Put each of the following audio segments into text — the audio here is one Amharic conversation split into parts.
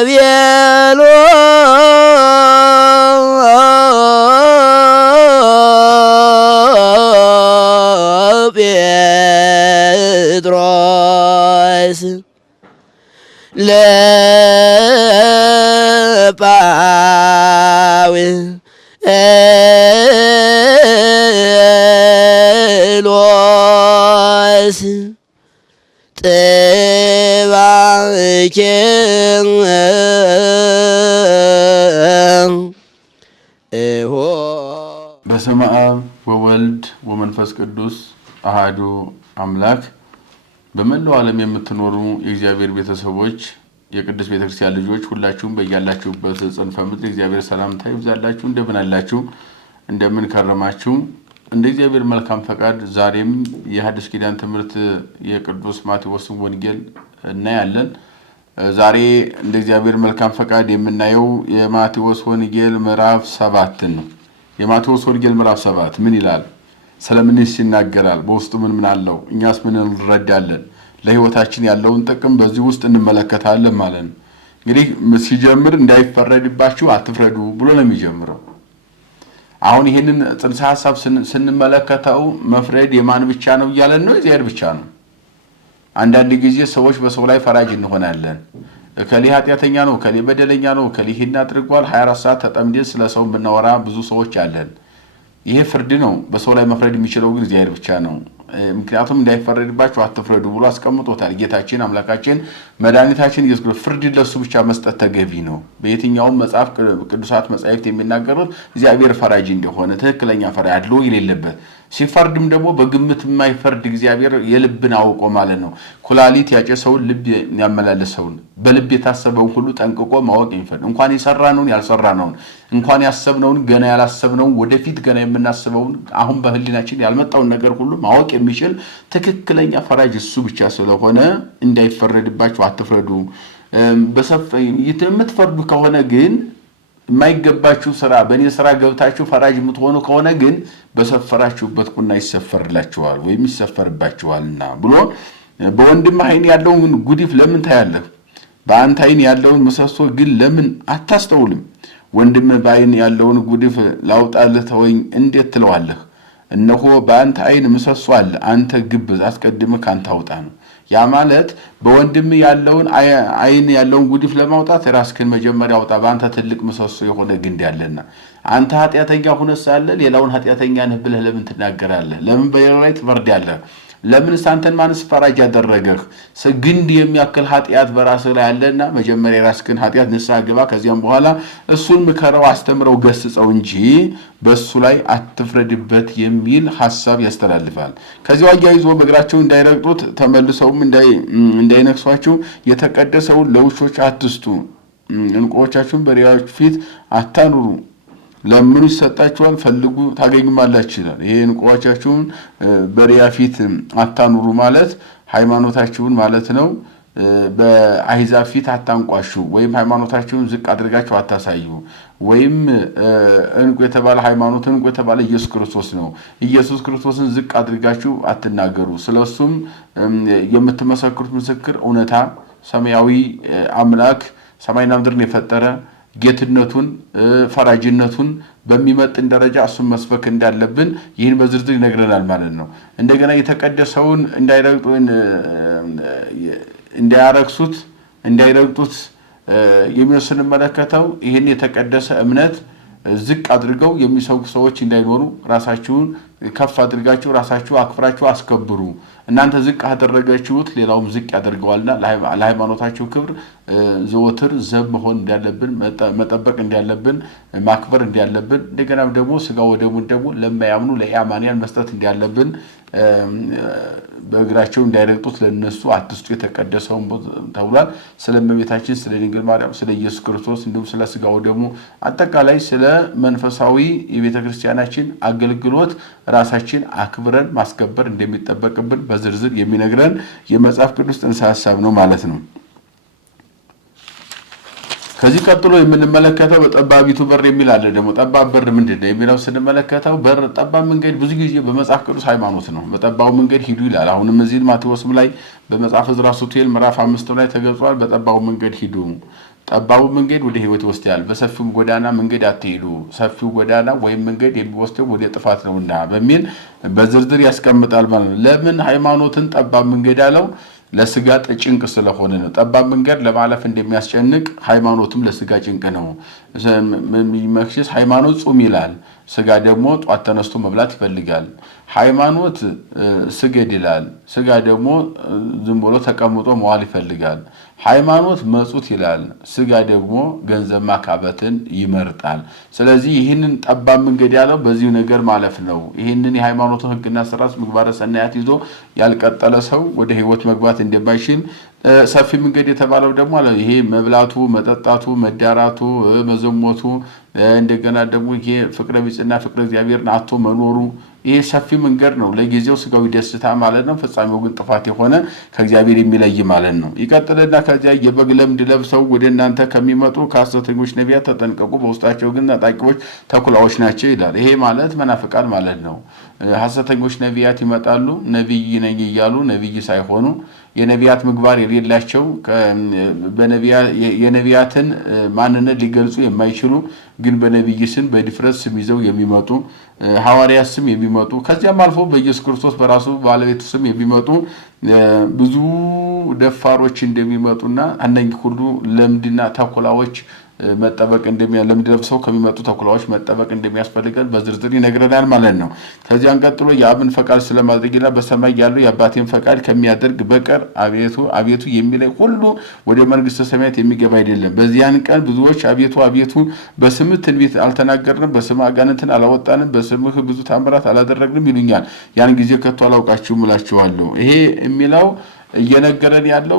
ቤሎ ጴጥሮስ ለጳውሎስ ጥባኬ በስመ አብ ወወልድ ወመንፈስ ቅዱስ አሐዱ አምላክ። በመላው ዓለም የምትኖሩ የእግዚአብሔር ቤተሰቦች የቅድስት ቤተክርስቲያን ልጆች ሁላችሁም በእያላችሁበት ጽንፈ ምድር እግዚአብሔር ሰላምታ ይብዛላችሁ። እንደምን አላችሁ? እንደምን ከረማችሁ? እንደ እግዚአብሔር መልካም ፈቃድ ዛሬም የሐዲስ ኪዳን ትምህርት የቅዱስ ማቴዎስ ወንጌል እናያለን። ዛሬ እንደ እግዚአብሔር መልካም ፈቃድ የምናየው የማቴዎስ ወንጌል ምዕራፍ 7 ነው። የማቴዎስ ወንጌል ምዕራፍ 7 ምን ይላል? ስለምንስ ይናገራል? በውስጡ ምን አለው? እኛስ ምን እንረዳለን? ለህይወታችን ያለውን ጥቅም በዚህ ውስጥ እንመለከታለን ማለት ነው። እንግዲህ ሲጀምር እንዳይፈረድባችሁ አትፍረዱ ብሎ ነው የሚጀምረው። አሁን ይሄንን ጽንሰ ሐሳብ ስንመለከተው መፍረድ የማን ብቻ ነው እያለን ነው? እግዚአብሔር ብቻ ነው። አንዳንድ ጊዜ ሰዎች በሰው ላይ ፈራጅ እንሆናለን። ከሊ ኃጢያተኛ ነው፣ ከሊ በደለኛ ነው፣ ከሊ ይሄን አድርጓል 24 ሰዓት ተጠምደን ስለሰው ብናወራ ብዙ ሰዎች አለን። ይሄ ፍርድ ነው። በሰው ላይ መፍረድ የሚችለው ግን እግዚአብሔር ብቻ ነው። ምክንያቱም እንዳይፈረድባችሁ አትፍረዱ ብሎ አስቀምጦታል። ጌታችን አምላካችን መድኃኒታችን ኢየሱስ ክርስቶስ ፍርድ ለሱ ብቻ መስጠት ተገቢ ነው። በየትኛውም መጽሐፍ ቅዱሳት መጻሕፍት የሚናገሩት እግዚአብሔር ፈራጅ እንደሆነ ትክክለኛ ፈራጅ አድሎ የሌለበት ሲፈርድም ደግሞ በግምት የማይፈርድ እግዚአብሔር የልብን አውቆ ማለት ነው። ኩላሊት ያጨሰውን ልብ ያመላለሰውን በልብ የታሰበውን ሁሉ ጠንቅቆ ማወቅ የሚፈርድ እንኳን የሰራነውን ያልሰራነውን እንኳን ያሰብነውን ገና ያላሰብነውን ወደፊት ገና የምናስበውን አሁን በህሊናችን ያልመጣውን ነገር ሁሉ ማወቅ የሚችል ትክክለኛ ፈራጅ እሱ ብቻ ስለሆነ እንዳይፈረድባችሁ አትፍረዱ። የምትፈርዱ ከሆነ ግን የማይገባችሁ ስራ በእኔ ስራ ገብታችሁ ፈራጅ የምትሆኑ ከሆነ ግን በሰፈራችሁበት ቁና ይሰፈርላችኋል ወይም ይሰፈርባችኋልና ብሎ በወንድም አይን ያለውን ጉዲፍ ለምን ታያለህ? በአንተ አይን ያለውን ምሰሶ ግን ለምን አታስተውልም? ወንድም በአይን ያለውን ጉዲፍ ላውጣልህ ተወኝ እንዴት ትለዋለህ? እነሆ በአንተ አይን ምሰሶ አለ፣ አንተ ግብዝ አስቀድመህ ካንተ አውጣ ነው። ያ ማለት በወንድም ያለውን አይን ያለውን ጉዲፍ ለማውጣት ራስህን መጀመሪያ አውጣ። በአንተ ትልቅ ምሰሶ የሆነ ግንድ ያለና አንተ ኃጢያተኛ ሆነህ ሳለ ሌላውን ኃጢያተኛ ነህ ብለህ ለምን ትናገራለህ? ለምን በሌላው ላይ ትፈርዳለህ? ለምን አንተን ማንስ ፈራጅ ያደረገህ? ግንድ የሚያክል ኃጢያት በራስህ ላይ ያለና መጀመሪያ ራስህን ኃጢያት ንስሐ ግባ። ከዚያም በኋላ እሱን ምከረው፣ አስተምረው፣ ገስጸው እንጂ በሱ ላይ አትፍረድበት የሚል ሐሳብ ያስተላልፋል። ከዚያው አያይዞ በእግራቸው እንዳይረግጡት ተመልሰውም እንዳይነክሷቸው የተቀደሰውን ለውሾች አትስጡ፣ ዕንቁዎቻችሁን በሪያዎች ፊት አታኑሩ፣ ለምኑ ይሰጣችኋል፣ ፈልጉ ታገኙማላችሁ ይላል። ይሄ ዕንቁዎቻችሁን በሪያ ፊት አታኑሩ ማለት ሃይማኖታችሁን ማለት ነው። በአሕዛብ ፊት አታንቋሹ ወይም ሃይማኖታችሁን ዝቅ አድርጋችሁ አታሳዩ። ወይም እንቁ የተባለ ሃይማኖት እንቁ የተባለ ኢየሱስ ክርስቶስ ነው። ኢየሱስ ክርስቶስን ዝቅ አድርጋችሁ አትናገሩ። ስለሱም የምትመሰክሩት ምስክር እውነታ ሰማያዊ አምላክ ሰማይና ምድርን የፈጠረ ጌትነቱን ፈራጅነቱን በሚመጥን ደረጃ እሱን መስበክ እንዳለብን ይህን በዝርዝር ይነግረናል ማለት ነው። እንደገና የተቀደሰውን እንዳይረግጡት የሚወስን መለከተው ይህን የተቀደሰ እምነት ዝቅ አድርገው የሚሰው ሰዎች እንዳይኖሩ ራሳችሁን ከፍ አድርጋችሁ ራሳችሁ አክብራችሁ አስከብሩ። እናንተ ዝቅ አደረጋችሁት ሌላውም ዝቅ ያደርገዋልና ለሃይማኖታችሁ ክብር ዘወትር ዘብ መሆን እንዳለብን መጠበቅ እንዳለብን ማክበር እንዳለብን እንደገና ደግሞ ስጋው ወደሙን ደግሞ ለማያምኑ ለኢአማንያን መስጠት እንዳለብን በእግራቸው እንዳይረግጡት ለነሱ አትስጡ የተቀደሰውን ተብሏል። ስለ እመቤታችን ስለ ድንግል ማርያም ስለ ኢየሱስ ክርስቶስ እንዲሁም ስለ ስጋው ደግሞ አጠቃላይ ስለ መንፈሳዊ የቤተክርስቲያናችን አገልግሎት ራሳችን አክብረን ማስከበር እንደሚጠበቅብን በዝርዝር የሚነግረን የመጽሐፍ ቅዱስ ጥንሰ ሐሳብ ነው ማለት ነው። ከዚህ ቀጥሎ የምንመለከተው በጠባቢቱ በር የሚል አለ። ደግሞ ጠባብ በር ምንድነው የሚለው ስንመለከተው በር ጠባብ መንገድ ብዙ ጊዜ በመጽሐፍ ቅዱስ ሃይማኖት ነው። በጠባቡ መንገድ ሂዱ ይላል። አሁንም እዚህ ማቴዎስም ላይ በመጽሐፈ ዕዝራ ሱቱኤል ምዕራፍ 5 ላይ ተገልጿል። በጠባቡ መንገድ ሂዱ ጠባቡ መንገድ ወደ ህይወት ይወስዳል፣ በሰፊው ጎዳና መንገድ አትሄዱ፣ ሰፊው ጎዳና ወይም መንገድ የሚወስደው ወደ ጥፋት ነውና በሚል በዝርዝር ያስቀምጣል ማለት ነው። ለምን ሃይማኖትን ጠባብ መንገድ አለው? ለስጋ ጭንቅ ስለሆነ ነው። ጠባብ መንገድ ለማለፍ እንደሚያስጨንቅ ሃይማኖትም ለስጋ ጭንቅ ነው። መክሽስ ሃይማኖት ጾም ይላል፣ ስጋ ደግሞ ጧት ተነስቶ መብላት ይፈልጋል። ሃይማኖት ስገድ ይላል፣ ስጋ ደግሞ ዝም ብሎ ተቀምጦ መዋል ይፈልጋል። ሃይማኖት መጹት ይላል፣ ስጋ ደግሞ ገንዘብ ማካበትን ይመርጣል። ስለዚህ ይህንን ጠባብ መንገድ ያለው በዚህ ነገር ማለፍ ነው። ይህንን የሃይማኖትን ህግና ስርዓት ምግባረ ሰናያት ይዞ ያልቀጠለ ሰው ወደ ህይወት መግባት እንደማይችል ሰፊ መንገድ የተባለው ደግሞ ይሄ መብላቱ፣ መጠጣቱ፣ መዳራቱ፣ መዘሞቱ እንደገና ደግሞ ይሄ ፍቅረ ቢጽና ፍቅረ እግዚአብሔርን አጥቶ መኖሩ ይሄ ሰፊ መንገድ ነው። ለጊዜው ስጋዊ ደስታ ማለት ነው። ፍጻሜው ግን ጥፋት የሆነ ከእግዚአብሔር የሚለይ ማለት ነው። ይቀጥልና ከዚያ የበግ ለምድ ለብሰው ወደ እናንተ ከሚመጡ ከሐሰተኞች ነቢያት ተጠንቀቁ፣ በውስጣቸው ግን ነጣቂዎች ተኩላዎች ናቸው ይላል። ይሄ ማለት መናፍቃን ማለት ነው። ሐሰተኞች ነቢያት ይመጣሉ፣ ነቢይ ነኝ እያሉ ነቢይ ሳይሆኑ የነቢያት ምግባር የሌላቸው የነቢያትን ማንነት ሊገልጹ የማይችሉ ግን በነቢይ ስም በድፍረት ስም ይዘው የሚመጡ ሐዋርያት ስም የሚመጡ ከዚያም አልፎ በኢየሱስ ክርስቶስ በራሱ ባለቤቱ ስም የሚመጡ ብዙ ደፋሮች እንደሚመጡና እነኚህ ሁሉ ለምድና ተኩላዎች መጠበቅ ለምድ ለብሰው ከሚመጡ ተኩላዎች መጠበቅ እንደሚያስፈልገን በዝርዝር ይነግረናል ማለት ነው። ከዚያን ቀጥሎ የአብን ፈቃድ ስለማድረግና በሰማይ ያለው የአባቴን ፈቃድ ከሚያደርግ በቀር አቤቱ አቤቱ የሚለኝ ሁሉ ወደ መንግስተ ሰማያት የሚገባ አይደለም። በዚያን ቀን ብዙዎች አቤቱ አቤቱ በስምህ ትንቢት አልተናገርንም፣ በስምህ አጋንንትን አላወጣንም፣ በስምህ ብዙ ታምራት አላደረግንም ይሉኛል። ያን ጊዜ ከቶ አላውቃችሁም እላችኋለሁ። ይሄ የሚለው እየነገረን ያለው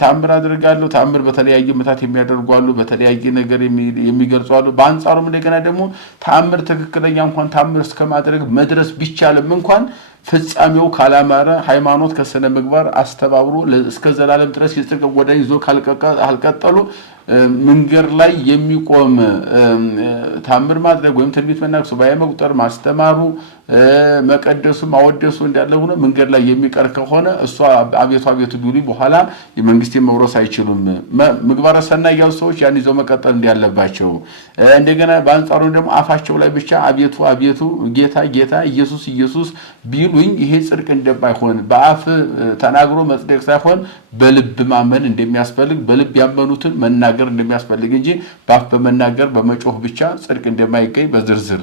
ታምር አድርጋለሁ። ታምር በተለያየ ምታት የሚያደርጉ አሉ፣ በተለያየ ነገር የሚገልጹ አሉ። በአንጻሩም እንደገና ደግሞ ታምር ትክክለኛ እንኳን ታምር እስከማድረግ መድረስ ቢቻልም እንኳን ፍጻሜው ካላማረ ሃይማኖት ከስነ ምግባር አስተባብሮ እስከ ዘላለም ድረስ የጽድቅ ጎዳና ይዞ ካልቀጠሉ መንገድ ላይ የሚቆም ታምር ማድረግ ወይም ትንቢት መናገር፣ ሱባኤ መቁጠር፣ ማስተማሩ፣ መቀደሱ፣ ማወደሱ እንዳለ ሆኖ መንገድ ላይ የሚቀር ከሆነ እሷ አቤቱ አቤቱ ቢሉ በኋላ የመንግስትን መውረስ አይችሉም። ምግባረ ሰናይ ያሉ ሰዎች ያን ይዘው መቀጠል እንዳለባቸው እንደገና በአንጻሩ ደግሞ አፋቸው ላይ ብቻ አቤቱ አቤቱ ጌታ ጌታ ኢየሱስ ኢየሱስ ቢሉኝ ይሄ ጽድቅ እንደማይሆን በአፍ ተናግሮ መጽደቅ ሳይሆን በልብ ማመን እንደሚያስፈልግ በልብ ያመኑትን መናገር እንደሚያስፈልግ እንጂ በአፍ በመናገር በመጮህ ብቻ ጽድቅ እንደማይገኝ በዝርዝር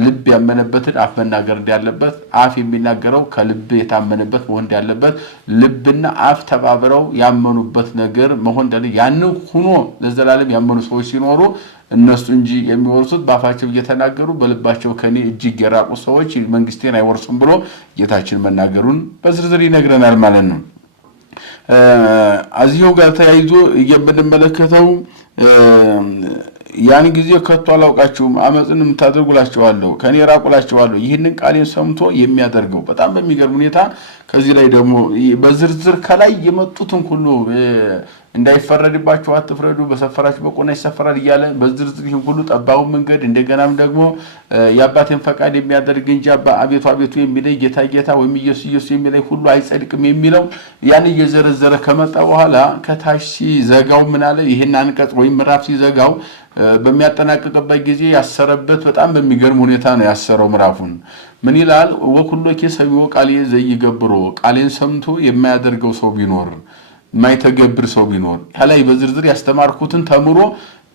ልብ ያመነበትን አፍ መናገር እንዳለበት፣ አፍ የሚናገረው ከልብ የታመነበት መሆን እንዳለበት፣ ልብና አፍ ተባብረው ያመኑበት ነገር መሆን እንዳለ ያን ሆኖ ለዘላለም ያመኑ ሰዎች ሲኖሩ እነሱ እንጂ የሚወርሱት በአፋቸው እየተናገሩ በልባቸው ከኔ እጅግ የራቁ ሰዎች መንግስቴን አይወርሱም ብሎ ጌታችን መናገሩን በዝርዝር ይነግረናል ማለት ነው። እዚሁ ጋር ተያይዞ የምንመለከተው ያን ጊዜ ከቶ አላውቃችሁም አመፅን የምታደርጉላችኋለሁ ከኔ ራቁላችኋለሁ ይህንን ቃሌን ሰምቶ የሚያደርገው በጣም በሚገርም ሁኔታ ከዚህ ላይ ደግሞ በዝርዝር ከላይ የመጡትን ሁሉ እንዳይፈረድባችሁ አትፍረዱ፣ በሰፈራችሁ በቆና ይሰፈራል እያለ በዝርዝር ይህን ሁሉ ጠባቡ መንገድ እንደገናም ደግሞ የአባቴን ፈቃድ የሚያደርግ እንጂ አቤቱ አቤቱ የሚለኝ ጌታ ጌታ ወይም ኢየሱስ ኢየሱስ የሚለኝ ሁሉ አይጸድቅም የሚለው ያን እየዘረዘረ ከመጣ በኋላ ከታች ሲዘጋው ምን አለ? ይህን አንቀጽ ወይም ምዕራፍ ሲዘጋው በሚያጠናቅቅበት ጊዜ ያሰረበት በጣም በሚገርም ሁኔታ ነው ያሰረው ምዕራፉን። ምን ይላል? ወኩሎኬ ሰሚዖ ቃሌ ዘይገብሮ፣ ቃሌን ሰምቶ የማያደርገው ሰው ቢኖር የማይተገብር ሰው ቢኖር ከላይ በዝርዝር ያስተማርኩትን ተምሮ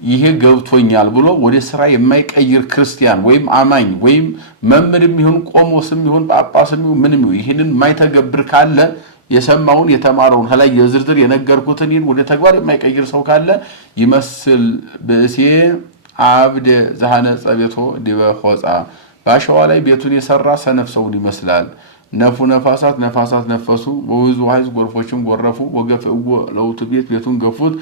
ይሄ ገብቶኛል ብሎ ወደ ስራ የማይቀይር ክርስቲያን ወይም አማኝ ወይም መምህርም ይሁን ቆሞስም ይሁን ጳጳስም ይሁን ምንም ይሄንን የማይተገብር ካለ የሰማውን የተማረውን ከላይ የዝርዝር የነገርኩትን ይሄን ወደ ተግባር የማይቀይር ሰው ካለ ይመስል ብእሴ አብደ ዘሐነጸ ቤቶ ዲበ ሆጻ፣ ባሸዋ ላይ ቤቱን የሰራ ሰነፍ ሰውን ይመስላል። ነፉ ነፋሳት ነፋሳት ነፈሱ፣ ወውዙ ኃይዝ ጎርፎችም ጎረፉ፣ ወገፍእዎ ለውቱ ቤት ቤቱን ገፉት፣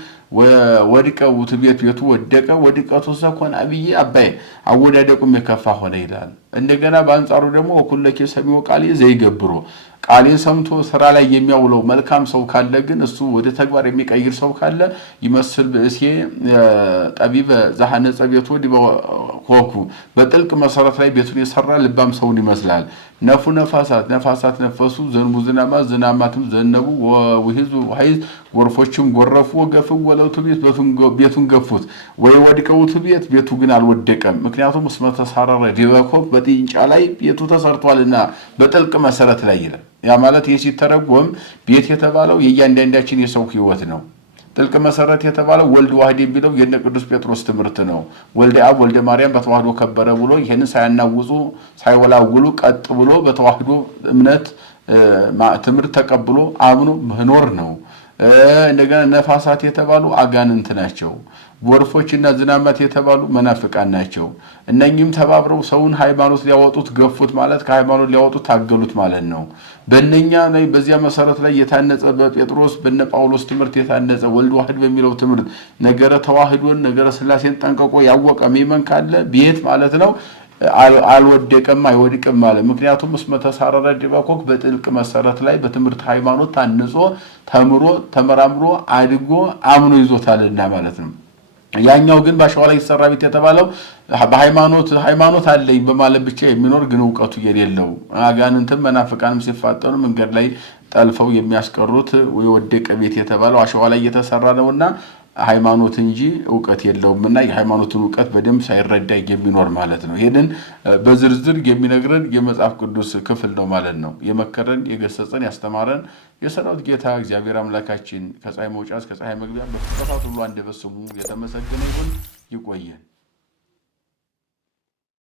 ወድቀ ውቱ ቤቱ ወደቀ፣ ወድቀቱ ሰኮን አብዬ አባይ አወዳደቁም የከፋ ሆነ ይላል። እንደገና በአንጻሩ ደግሞ ወኩለኬ ሰሚዖ ቃሌ ዘይገብሮ፣ ቃሌን ሰምቶ ስራ ላይ የሚያውለው መልካም ሰው ካለ ግን እሱ ወደ ተግባር የሚቀይር ሰው ካለ ይመስል ብእሴ ጠቢበ ዘሐነጸ ቤቶ ዲበ ሆኩ፣ በጥልቅ መሰረት ላይ ቤቱን የሰራ ልባም ሰውን ይመስላል። ነፉ ነፋሳት ነፋሳት ነፈሱ፣ ዘንቡ ዝናማት ዝናማትም ዘነቡ፣ ወውሂዙ ኃይዝ ጎርፎችም ጎረፉ ገፈው ወለቱ ቤቱን ገፉት ወይ ወድቀውት ቤቱ ግን አልወደቀም ምክንያቱም እስመ ተሳረረ ዲበኮብ በጥንጫ ላይ ቤቱ ተሰርቷልና በጥልቅ መሰረት ላይ ይላል ያ ማለት ሲተረጎም ቤት የተባለው የእያንዳንዳችን የሰው ህይወት ነው ጥልቅ መሰረት የተባለው ወልድ ዋህድ የሚለው የነ ቅዱስ ጴጥሮስ ትምህርት ነው ወልደ አብ ወልደ ማርያም በተዋህዶ ከበረ ብሎ ይሄን ሳያናውጹ ሳይወላውሉ ቀጥ ብሎ በተዋህዶ እምነት ትምህርት ተቀብሎ አምኖ መኖር ነው እንደገና ነፋሳት የተባሉ አጋንንት ናቸው ወርፎችና ዝናማት የተባሉ መናፍቃን ናቸው እነኚህም ተባብረው ሰውን ሃይማኖት ሊያወጡት ገፉት ማለት ከሃይማኖት ሊያወጡት ታገሉት ማለት ነው በእነኛ ላይ በዚያ መሰረት ላይ የታነጸ በጴጥሮስ በነ ጳውሎስ ትምህርት የታነጸ ወልድ ዋህድ በሚለው ትምህርት ነገረ ተዋህዶን ነገረ ሥላሴን ጠንቀቆ ያወቀ ምእመን ካለ ቤት ማለት ነው አልወደቀም አይወድቅም ማለት ምክንያቱም እስመ ተሳረረ ዲበኮክ በጥልቅ መሰረት ላይ በትምህርት ሃይማኖት ታንጾ ተምሮ ተመራምሮ አድጎ አምኖ ይዞታልና ማለት ነው ያኛው ግን ባሸዋ ላይ ተሰራ ቤት የተባለው በሃይማኖት አለኝ በማለት ብቻ የሚኖር ግን ዕውቀቱ የሌለው አጋንንትም መናፍቃንም ሲፋጠኑ መንገድ ላይ ጠልፈው የሚያስቀሩት የወደቀ ቤት የተባለው አሸዋ ላይ የተሰራ ነውና ሃይማኖት እንጂ ዕውቀት የለውምና የሃይማኖቱን ዕውቀት በደንብ ሳይረዳ የሚኖር ማለት ነው ይሄንን በዝርዝር የሚነግረን የመጽሐፍ ቅዱስ ክፍል ነው ማለት ነው የመከረን የገሰጸን ያስተማረን የሰራዊት ጌታ እግዚአብሔር አምላካችን ከፀሐይ መውጫ እስከ ፀሐይ መግቢያ በፍጥረታት ሁሉ አንደበት ስሙ የተመሰገነ ይሁን ይቆየን